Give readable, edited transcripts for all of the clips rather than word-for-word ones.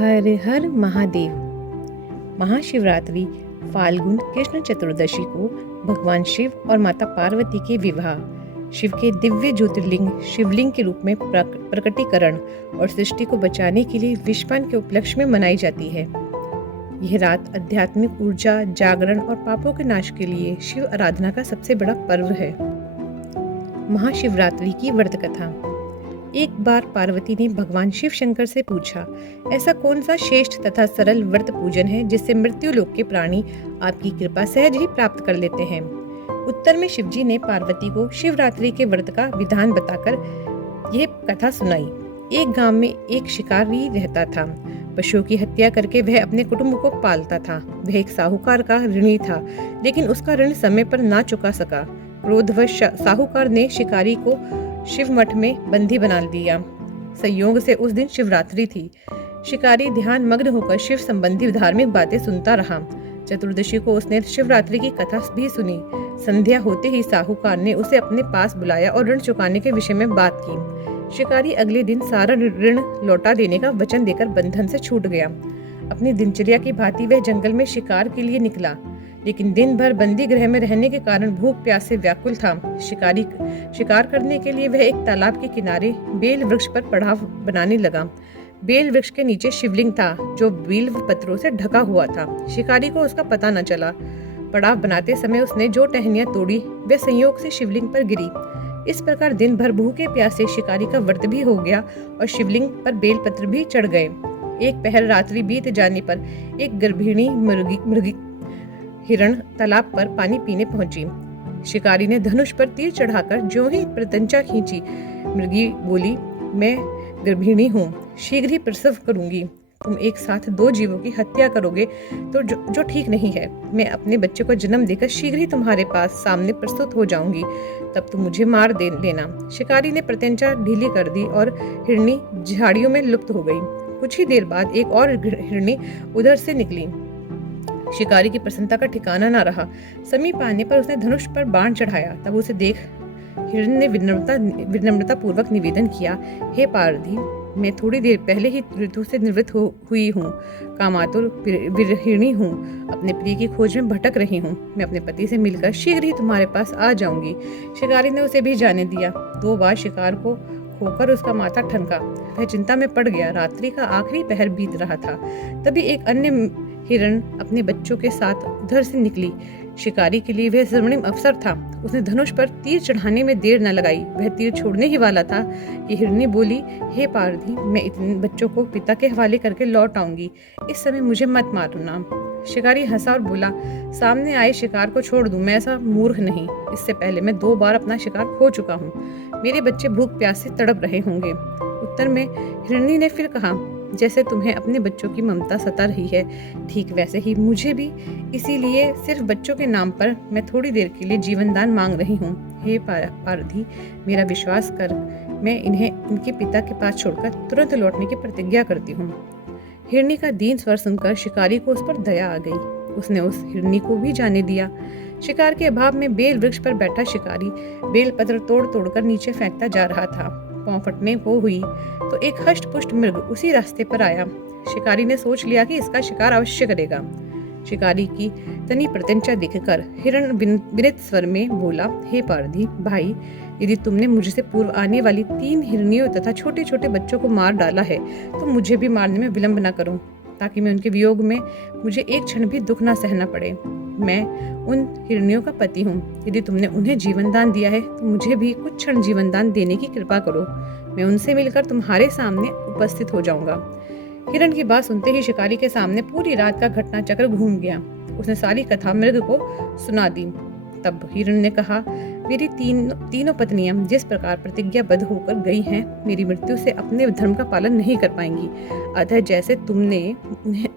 हर हर महादेव। महाशिवरात्रि फाल्गुन कृष्ण चतुर्दशी को भगवान शिव और माता पार्वती के विवाह, शिव के दिव्य ज्योतिर्लिंग शिवलिंग के रूप में प्रकटीकरण और सृष्टि को बचाने के लिए विश्वान के उपलक्ष्य में मनाई जाती है। यह रात आध्यात्मिक ऊर्जा, जागरण और पापों के नाश के लिए शिव आराधना का सबसे बड़ा पर्व है। महाशिवरात्रि की व्रत कथा। एक बार पार्वती ने भगवान शिव शंकर से पूछा, ऐसा कौन सा श्रेष्ठ तथा सरल व्रत पूजन है जिससे मृत्यु लोक के प्राणी आपकी कृपा सहज ही प्राप्त कर लेते हैं। उत्तर में शिवजी ने पार्वती को शिवरात्रि के व्रत का विधान बताकर यह कथा सुनाई। एक गांव में एक शिकारी रहता था। पशुओं की हत्या करके वह अपने कुटुंब को पालता था। वह एक साहूकार का ऋणी था, लेकिन उसका ऋण समय पर ना चुका सका। क्रोधवश साहूकार ने शिकारी को शिव मठ में बंदी बना दिया। संयोग से उस दिन शिवरात्रि थी। शिकारी ध्यान मग्न होकर शिव संबंधी धार्मिक बातें सुनता रहा। चतुर्दशी को उसने शिवरात्रि की कथा भी सुनी। संध्या होते ही साहूकार ने उसे अपने पास बुलाया और ऋण चुकाने के विषय में बात की। शिकारी अगले दिन सारा ऋण लौटा देने का वचन देकर बंधन से छूट गया। अपनी दिनचर्या की भांति वह जंगल में शिकार के लिए निकला, लेकिन दिन भर बंदी गृह में रहने के कारण भूख प्यास से व्याकुल था। शिकार करने के लिए वह एक तालाब के किनारे बेल वृक्ष पर पड़ाव बनाने लगा। बेल वृक्ष के नीचे शिवलिंग था, जो बेल पत्रों से ढका हुआ था। शिकारी को उसका पता न चला। पड़ाव बनाते समय उसने जो टहनियां तोड़ी वे संयोग से शिवलिंग पर गिरी। इस प्रकार दिन भर भूखे प्यासे शिकारी का व्रत भी हो गया और शिवलिंग पर बेल पत्र भी चढ़ गए। एक पहर रात्रि बीत जाने पर एक गर्भिणी मृगी हिरण तालाब पर पानी पीने पहुंची। शिकारी ने धनुष पर तीर चढ़ाकर ज्यों ही प्रत्यंचा खींची। मृगी बोली, मैं गर्भिणी हूँ, शीघ्र ही प्रसव करूंगी। तुम एक साथ दो जीवों की हत्या करोगे तो जो ठीक नहीं है। मैं अपने बच्चे को जन्म देकर शीघ्र ही तुम्हारे पास सामने प्रस्तुत हो जाऊंगी, तब तुम मुझे मार दे लेना। शिकारी ने प्रत्यंचा ढीली कर दी और हिरणी झाड़ियों में लुप्त हो गई। कुछ ही देर बाद एक और हिरणी उधर से निकली। शिकारी की प्रसन्नता का ठिकाना न रहा। समीप आने पर उसने धनुष पर बाण चढ़ाया। तब उसे देख हिरण ने विनम्रता पूर्वक निवेदन किया, हे पारधी, मैं थोड़ी देर पहले ही ऋतु से निवृत्त हुई हूँ। कामातुर विरहिणी हूँ। अपने प्रिय की खोज में भटक रही हूँ। मैं अपने पति से मिलकर शीघ्र ही तुम्हारे पास आ जाऊंगी। शिकारी ने उसे भी जाने दिया। 2 बार शिकार को खोकर उसका माथा ठनका। वह चिंता में पड़ गया। रात्रि का आखिरी पहर बीत रहा था। तभी एक अन्य हिरण अपने बच्चों के साथ उधर से निकली। शिकारी के लिए वह स्वर्णिम अवसर था। उसने धनुष पर तीर चढ़ाने में देर न लगाई। वह तीर छोड़ने ही वाला था कि हिरणी बोली, हे पारधी, मैं इतने बच्चों को पिता के हवाले करके लौट आऊंगी। इस समय मुझे मत मारना। शिकारी हंसा और बोला, सामने आए शिकार को छोड़ दूं, मैं ऐसा मूर्ख नहीं। इससे पहले मैं 2 बार अपना शिकार खो चुका हूँ। मेरे बच्चे भूख प्यास से तड़प रहे होंगे। उत्तर में हिरणी ने फिर कहा, जैसे तुम्हें अपने बच्चों की ममता सता रही है, ठीक वैसे ही मुझे भी। इसीलिए सिर्फ बच्चों के नाम पर मैं थोड़ी देर के लिए जीवन दान मांग रही हूँ। हे पारधी, मेरा विश्वास कर। मैं इन्हें इनके पिता के पास छोड़कर तुरंत लौटने की प्रतिज्ञा करती हूँ। हिरणी का दीन स्वर सुनकर शिकारी को उस पर दया आ गई। उसने उस हिरणी को भी जाने दिया। शिकार के अभाव में बेल वृक्ष पर बैठा शिकारी बेल पत्र तोड़ तोड़कर नीचे फेंकता जा रहा था। पांव फटने को हुई तो एक हष्ट पुष्ट मृग उसी रास्ते पर आया। शिकारी ने सोच लिया कि इसका शिकार अवश्य करेगा। शिकारी की तनी प्रत्यंचा देखकर हिरण विनित स्वर में बोला, हे पारधी भाई, यदि तुमने मुझसे पूर्व आने वाली 3 हिरनियों तथा छोटे छोटे बच्चों को मार डाला है तो मुझे भी मारने में विलंब न करो, ताकि मैं उनके वियोग में मुझे एक क्षण भी दुख न सहना पड़े। मैं उन हिरनियों का पति हूँ। यदि तुमने उन्हें जीवन दान दिया है तो मुझे भी कुछ क्षण जीवन दान देने की कृपा करो। मैं उनसे मिलकर तुम्हारे सामने उपस्थित हो जाऊंगा। हिरण की बात सुनते ही शिकारी के सामने पूरी रात का घटना चक्र घूम गया। उसने सारी कथा मृग को सुना दी। तब हिरण ने कहा, मेरी तीनों पत्नियां जिस प्रकार प्रतिज्ञाबद्ध होकर गई हैं, मेरी मृत्यु से अपने धर्म का पालन नहीं कर पाएंगी। अतः जैसे तुमने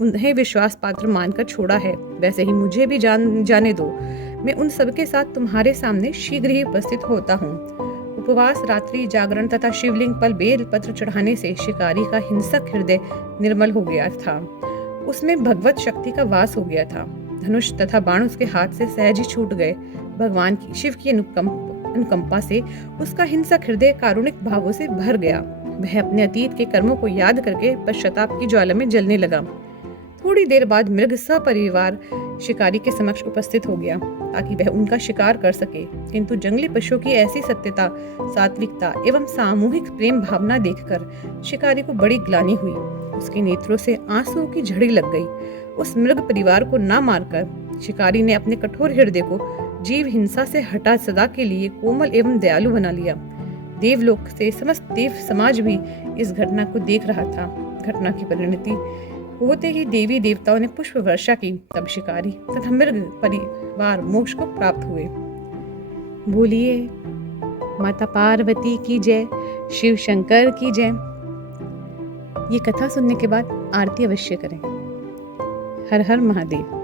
उन्हें विश्वास पात्र मानकर छोड़ा है, वैसे ही मुझे भी जाने दो। मैं उन सबके साथ तुम्हारे सामने शीघ्र ही उपस्थित होता हूँ। उपवास, रात्रि जागरण तथा शिवलिंग पर बेल पत्र चढ़ाने से शिकारी का हिंसक हृदय निर्मल हो गया था। उसमें भगवत शक्ति का वास हो गया था। धनुष तथा बाण उसके हाथ से सहज ही छूट गए। शिव की अनुकंपा से उसका हिंसक हृदय कारुणिक भावों से भर गया। वह अपने अतीत के कर्मों को याद करके पश्चाताप की ज्वाला में जलने लगा। थोड़ी देर बाद मृग सपरिवार शिकारी के समक्ष उपस्थित हो गया ताकि वह उनका शिकार कर सके, किंतु जंगली पशुओं की ऐसी सत्यता, सात्विकता एवं सामूहिक प्रेम भावना देखकर शिकारी को बड़ी ग्लानि हुई। उसके नेत्रों से आंसुओं की झड़ी लग गई। उस मृग परिवार को न मारकर शिकारी ने अपने कठोर हृदय को जीव हिंसा से हटा सदा के लिए कोमल एवं दयालु बना लिया। देवलोक से समस्त देव समाज भी इस घटना को देख रहा था। घटना की परिणति होते ही देवी देवताओं ने पुष्प वर्षा की, तब शिकारी तथा मृग परिवार मोक्ष को प्राप्त हुए। बोलिए माता पार्वती की जय, शिव शंकर की जय। ये कथा सुनने के बाद आरती अवश्य करें। हर हर महादेव।